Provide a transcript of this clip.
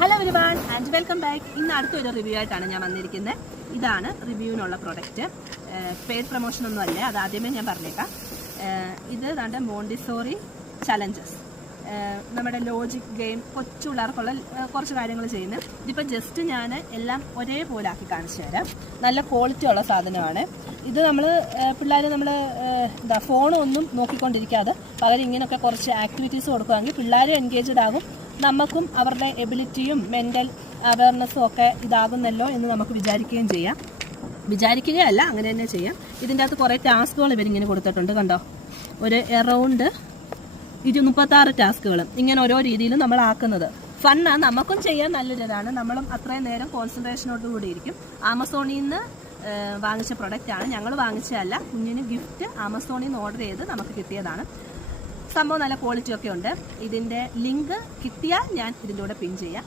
Hello everyone and welcome back. ഇന്ന് അടുത്തൊരു review ആയിട്ടാണ് ഞാൻ വന്നിരിക്കുന്നത്. ഇതാണ് റിവ്യൂവിനുള്ള പ്രൊഡക്റ്റ്. പെയ്ഡ് പ്രൊമോഷൻ ഒന്നും അല്ല, അത് ആദ്യമേ ഞാൻ പറഞ്ഞേക്കാം. ഇത് നമ്മുടെ മോണ്ടിസോറി ചലഞ്ചസ്, നമ്മുടെ ലോജിക് ഗെയിം, കൊച്ചു പിള്ളേർക്കുള്ള കുറച്ച് കാര്യങ്ങൾ ചെയ്യുന്നത്. ഇതിപ്പോൾ ജസ്റ്റ് ഞാൻ എല്ലാം ഒരേപോലെ ആക്കി കാണിച്ചു തരാം. നല്ല ക്വാളിറ്റി ഉള്ള സാധനമാണ് ഇത്. പിള്ളേർ ഫോണൊന്നും നോക്കിക്കൊണ്ടിരിക്കാതെ പകരം ഇങ്ങനെയൊക്കെ കുറച്ച് ആക്ടിവിറ്റീസ് കൊടുക്കുകയാണെങ്കിൽ പിള്ളേർ എൻഗേജ്ഡ് ആകും. നമുക്കും അവരുടെ എബിലിറ്റിയും മെൻ്റൽ അവയർനെസ്സും ഒക്കെ ഇതാകുന്നല്ലോ എന്ന് നമുക്ക് വിചാരിക്കുകയല്ല, അങ്ങനെ തന്നെ ചെയ്യാം. ഇതിൻ്റെ അകത്ത് കുറേ ടാസ്കുകൾ ഇവരിങ്ങനെ കൊടുത്തിട്ടുണ്ട്, കണ്ടോ. ഒരു അറൗണ്ട് 36 ടാസ്കുകൾ ഇങ്ങനെ ഓരോ രീതിയിലും നമ്മൾ ആക്കുന്നത്. ഫണ്ണാണ്, നമുക്കും ചെയ്യാൻ നല്ലൊരിതാണ്. നമ്മളും അത്രയും നേരം കോൺസെൻട്രേഷനോട് കൂടി ഇരിക്കും. ആമസോണിൽ നിന്ന് വാങ്ങിച്ച പ്രൊഡക്റ്റാണ്, ഞങ്ങൾ വാങ്ങിച്ചതല്ല. കുഞ്ഞിന് ഗിഫ്റ്റ് ആമസോണിൽ നിന്ന് ഓർഡർ ചെയ്ത് നമുക്ക് കിട്ടിയതാണ്. സംഭവം നല്ല ക്വാളിറ്റി ഒക്കെ ഉണ്ട്. ഇതിൻ്റെ ലിങ്ക് കിട്ടിയാൽ ഞാൻ ഇതിൻ്റെ കൂടെ പിൻ ചെയ്യാം.